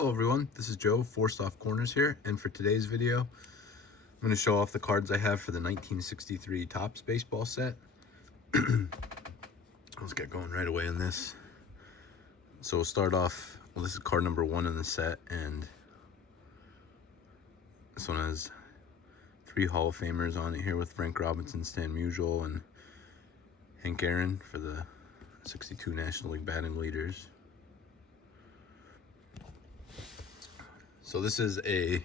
Hello everyone, this is Joe, Forced Off Corners here, and for today's video, I'm going to show off the cards I have for the 1963 Topps baseball set. Let's get going right away on this. So we'll start off, well, this is card number 1 in the set, and this one has 3 Hall of Famers on it here with Frank Robinson, Stan Musial, and Hank Aaron for the 62 National League batting leaders. So this is a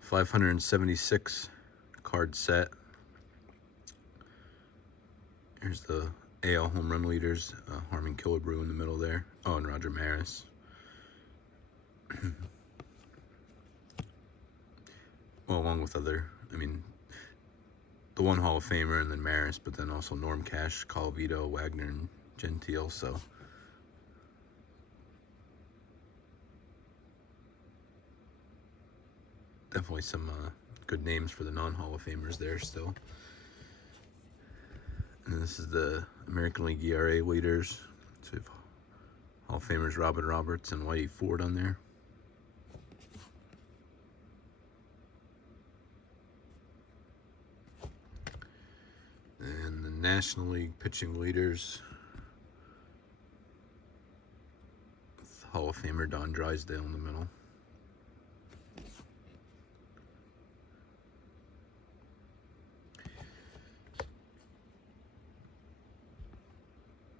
576 card set. Here's the AL home run leaders, Harmon Killebrew in the middle there. Oh, and Roger Maris. Well, along with other, the one Hall of Famer and then Maris, but then also Norm Cash, Colavito, Wagner, and Gentile. So definitely some good names for the non-Hall of Famers there still. And this is the American League ERA leaders. So we have Hall of Famers Robin Roberts and Whitey Ford on there. And the National League pitching leaders, with Hall of Famer Don Drysdale in the middle.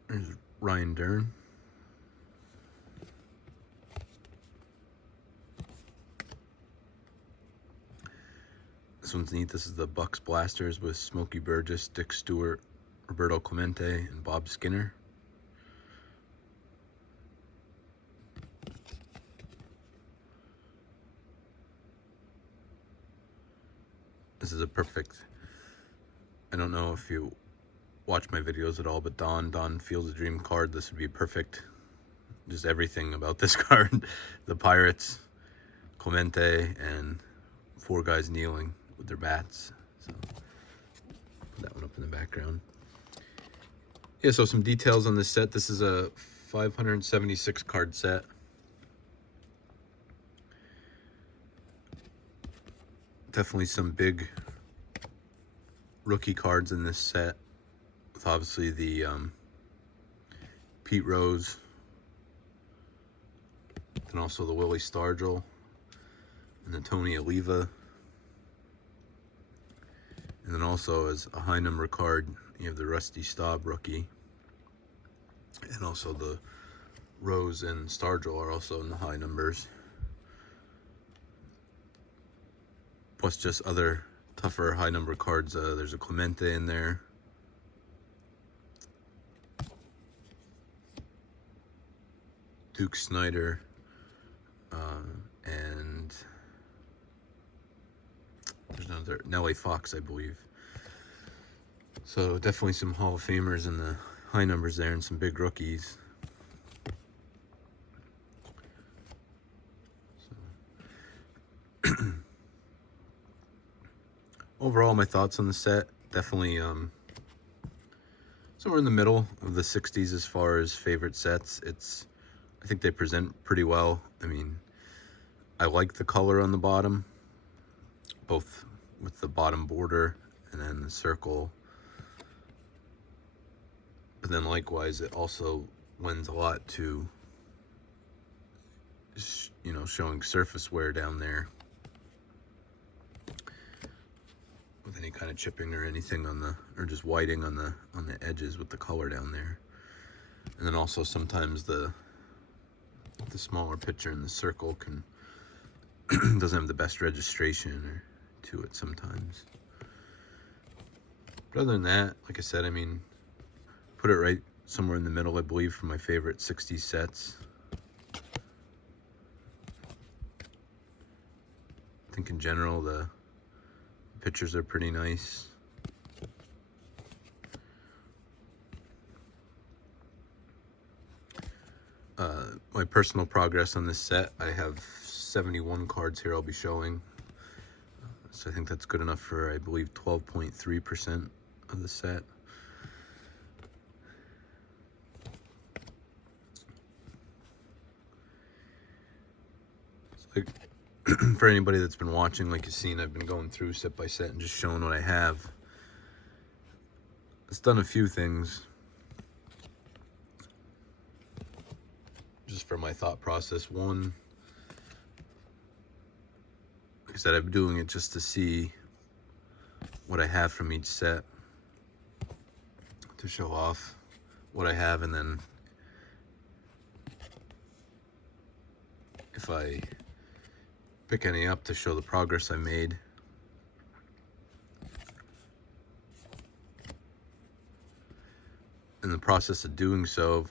There's Ryan Dern. This one's neat. This is the Bucks Blasters with Smokey Burgess, Dick Stewart, Roberto Clemente, and Bob Skinner. This is a perfect, I don't know if you watch my videos at all, but Don Fields of Dream card. This would be perfect. Just everything about this card. The Pirates, Clemente, and 4 guys kneeling with their bats. So put that one up in the background. Yeah, so some details on this set. This is a 576 card set. Definitely some big rookie cards in this set. With obviously the Pete Rose, and also the Willie Stargell, and the Tony Oliva. And then also as a high number card, you have the Rusty Staub rookie. And also the Rose and Stargell are also in the high numbers. Plus just other tougher high number cards. There's a Clemente in there. Duke Snider, and there's another Nellie Fox, I believe. So definitely some Hall of Famers in the high numbers there, and some big rookies. So overall, my thoughts on the set, definitely somewhere in the middle of the 60s as far as favorite sets. I think they present pretty well. I like the color on the bottom, both with the bottom border and then the circle. But then likewise, it also lends a lot to, showing surface wear down there with any kind of chipping or anything or just whiting on the edges with the color down there. And then also sometimes the smaller picture in the circle doesn't have the best registration to it sometimes. But other than that, like I said, put it right somewhere in the middle, I believe, for my favorite 60s sets. I think in general the pictures are pretty nice. My personal progress on this set, I have 71 cards here I'll be showing. So I think that's good enough for, I believe, 12.3% of the set. Like, for anybody that's been watching, like you've seen, I've been going through set by set and just showing what I have. It's done a few things just for my thought process. One, like I said, I'm doing it just to see what I have from each set, to show off what I have, and then if I pick any up, to show the progress I made. In the process of doing so,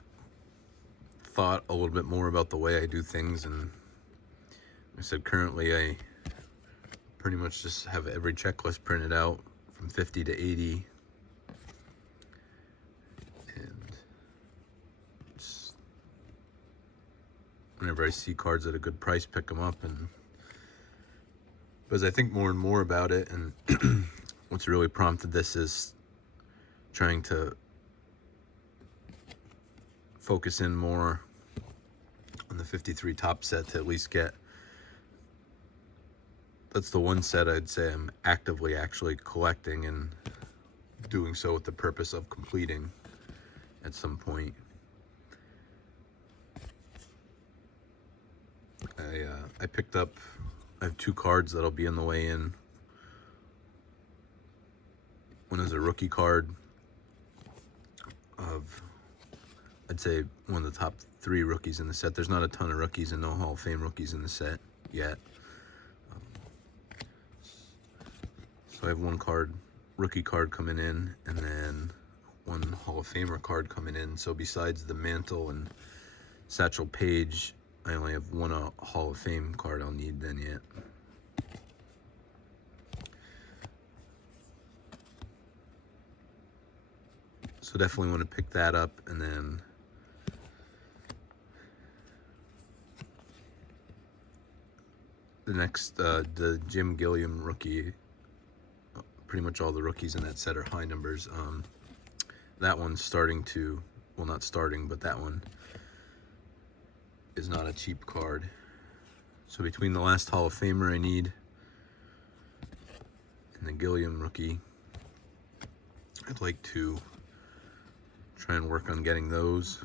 I've thought a little bit more about the way I do things, and like I said, currently I pretty much just have every checklist printed out from 50 to 80, and just whenever I see cards at a good price, pick them up. And as I think more and more about it, and what's really prompted this is trying to focus in more on the 53 top set, to at least get, that's the one set I'd say I'm actively actually collecting, and doing so with the purpose of completing at some point. I picked up, I have 2 cards that'll be in the weigh-in. One is a rookie card of, I'd say, one of the top 3 rookies in the set. There's not a ton of rookies and no Hall of Fame rookies in the set yet. So I have 1 card, rookie card coming in, and then 1 Hall of Famer card coming in. So besides the Mantle and Satchel Paige, I only have 1 Hall of Fame card I'll need then yet. So definitely want to pick that up. And then the next, the Jim Gilliam rookie, pretty much all the rookies in that set are high numbers. That one's starting to, well, not starting, but that one is not a cheap card. So between the last Hall of Famer I need and the Gilliam rookie, I'd like to try and work on getting those.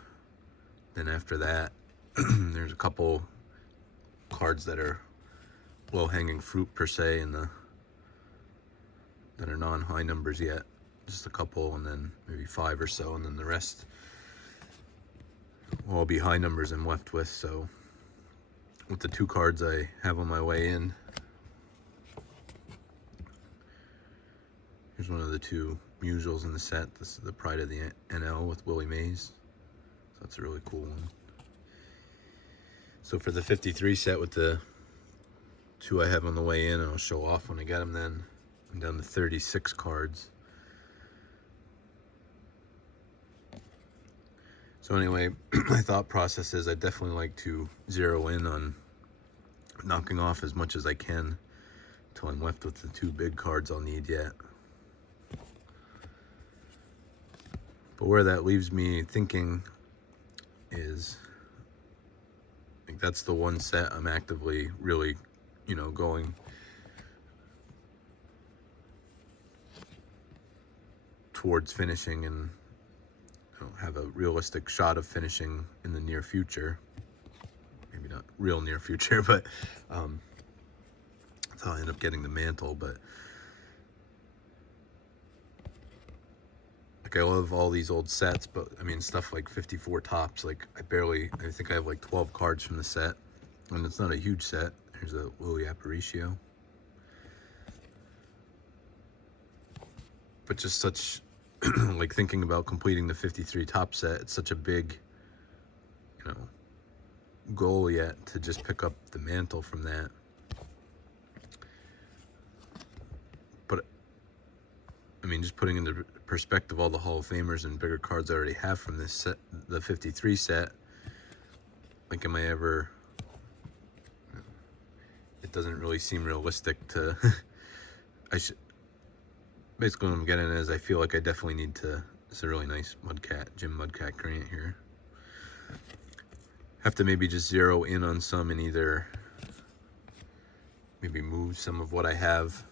Then after that, there's a couple cards that are low-hanging fruit per se, and that are non-high numbers yet. Just a couple, and then maybe 5 or so, and then the rest will all be high numbers I'm left with. So with the 2 cards I have on my way in, here's one of the 2 Musials in the set. This is the Pride of the NL with Willie Mays. So that's a really cool one. So for the 53 set, with the 2 I have on the way in, I'll show off when I get them then, I'm down to 36 cards. So anyway, my thought process is I definitely like to zero in on knocking off as much as I can until I'm left with the 2 big cards I'll need yet. But where that leaves me thinking is, like, that's the one set I'm actively really, you know, going towards finishing, and have a realistic shot of finishing in the near future. Maybe not real near future, but that's how I end up getting the Mantle. But like, I love all these old sets, but I mean, stuff like 54 tops, like I think I have like 12 cards from the set, and it's not a huge set. Here's a Willie Aparicio. But just such, like, thinking about completing the 53 top set, it's such a big, you know, goal yet to just pick up the Mantle from that. But I mean, just putting into perspective all the Hall of Famers and bigger cards I already have from this set, the 53 set, like, am I ever, it doesn't really seem realistic to basically what I'm getting at is I feel like I definitely need to, it's a really nice Mudcat, Jim Mudcat Grant here. Have to maybe just zero in on some and either maybe move some of what I have.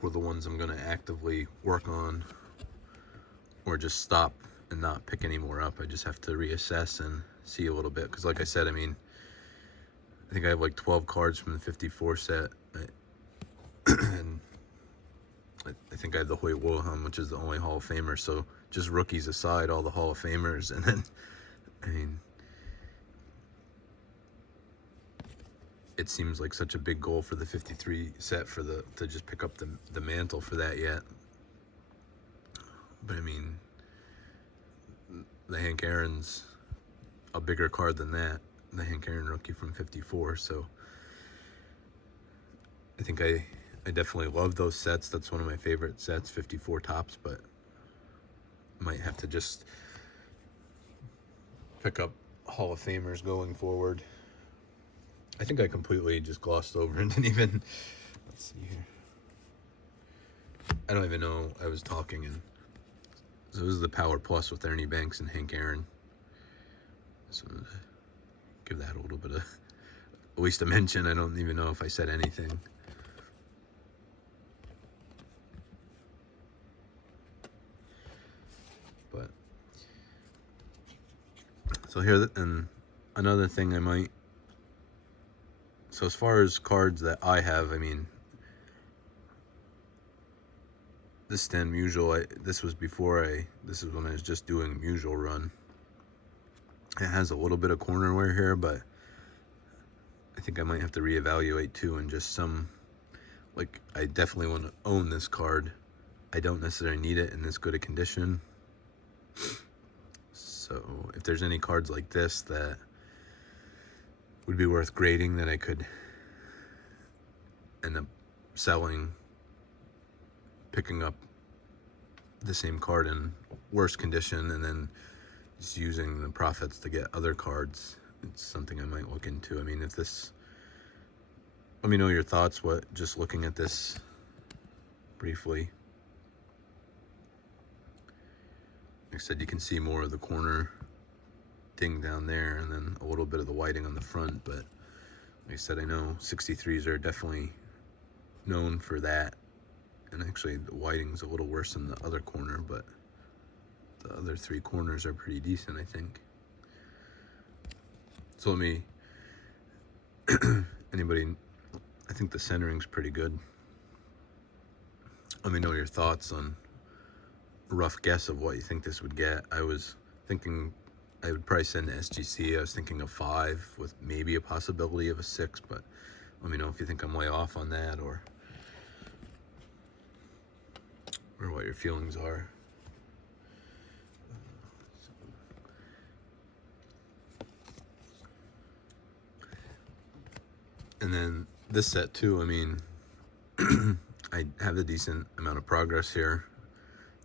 For the ones I'm going to actively work on, or just stop and not pick any more up. I just have to reassess and see a little bit, because like I said, I mean, I think I have like 12 cards from the 54 set, and I think I have the Hoyt Wilhelm, which is the only Hall of Famer. So just rookies aside, all the Hall of Famers, and then, I mean, it seems like such a big goal for the 53 set to just pick up the mantle for that yet. But I mean, the Hank Aaron's a bigger card than that, the Hank Aaron rookie from 54. So I think I definitely love those sets. That's one of my favorite sets, 54 tops, but might have to just pick up Hall of Famers going forward. I think I completely just glossed over and didn't even, let's see here. I don't even know I was talking. And so this is the Power Plus with Ernie Banks and Hank Aaron. So give that a little bit of, at least a mention. I don't even know if I said anything. But, so here, and another thing I might, so as far as cards that I have, I mean, this Stan Musial, this was before this is when I was just doing a Musial run. It has a little bit of corner wear here, but I think I might have to reevaluate too, and just some, like, I definitely want to own this card. I don't necessarily need it in this good a condition. So if there's any cards like this that would be worth grading that I could end up selling, picking up the same card in worse condition, and then just using the profits to get other cards, it's something I might look into. I mean, if this, let me know your thoughts, just looking at this briefly. Like I said, you can see more of the corner ding down there, and then a little bit of the whiting on the front, but like I said, I know 63s are definitely known for that, and actually the whiting's a little worse than the other corner, but the other three corners are pretty decent, I think. So let me, anybody, I think the centering's pretty good. Let me know your thoughts on a rough guess of what you think this would get. I was thinking I would probably send to SGC. I was thinking of 5 with maybe a possibility of a 6, but let me know if you think I'm way off on that, or what your feelings are. And then this set too, I mean, I have a decent amount of progress here,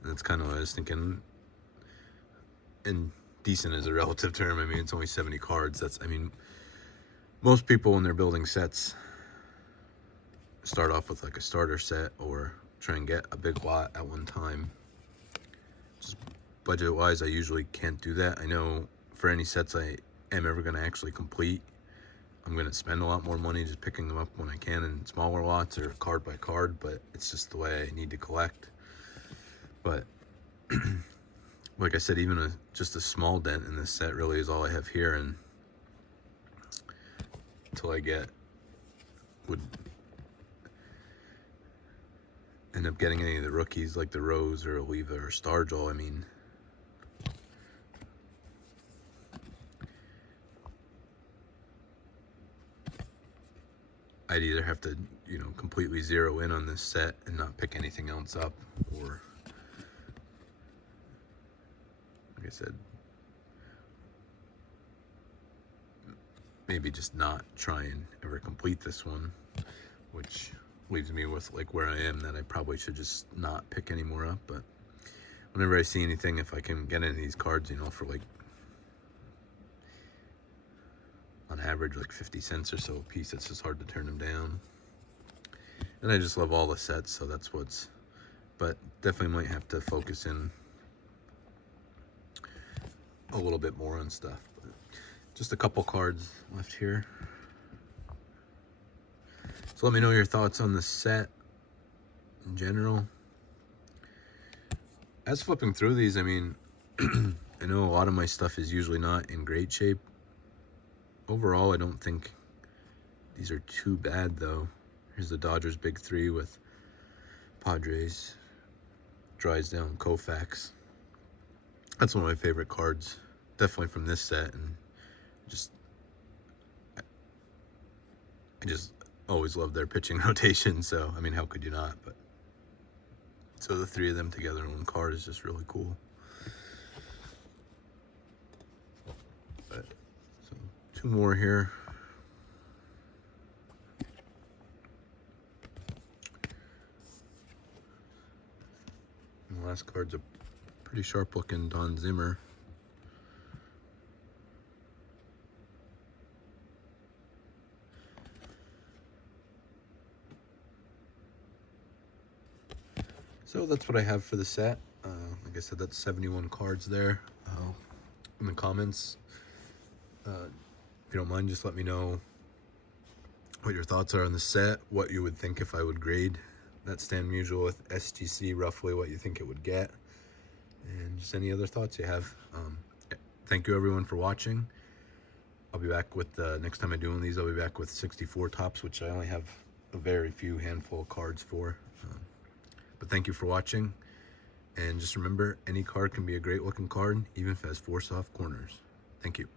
and that's kind of what I was thinking. And decent is a relative term. I mean, it's only 70 cards. That's, I mean, most people when they're building sets start off with like a starter set, or try and get a big lot at one time. Just budget wise, I usually can't do that. I know for any sets I am ever going to actually complete, I'm going to spend a lot more money just picking them up when I can in smaller lots or card by card, but it's just the way I need to collect. But like I said, even just a small dent in this set really is all I have here, and until I would end up getting any of the rookies like the Rose or Oliva or Stargell, I mean, I'd either have to, you know, completely zero in on this set and not pick anything else up, or like I said, maybe just not try and ever complete this one, which leaves me with like where I am, that I probably should just not pick any more up. But whenever I see anything, if I can get any of these cards, you know, for like on average like 50 cents or so a piece, it's just hard to turn them down. And I just love all the sets, so that's what's, but definitely might have to focus in a little bit more on stuff. But Just a couple cards left here. So let me know your thoughts on the set in general. As flipping through these, I mean, I know a lot of my stuff is usually not in great shape. Overall, I don't think these are too bad, though. Here's the Dodgers Big Three with Padres, Drysdale, and Koufax. That's one of my favorite cards, definitely from this set, and I just always love their pitching rotation. So I mean, how could you not? But so the three of them together in one card is just really cool. But so two more here. And the last card's a pretty sharp looking Don Zimmer. So that's what I have for the set. Like I said, that's 71 cards there. In the comments, if you don't mind, just let me know what your thoughts are on the set, what you would think if I would grade that Stan Musial with SGC, roughly what you think it would get, and just any other thoughts you have. Thank you everyone for watching. I'll be back with next time I do one of these, I'll be back with 64 tops, which I only have a very few handful of cards for. But thank you for watching, and just remember, any card can be a great looking card, even if it has 4 soft corners. Thank you.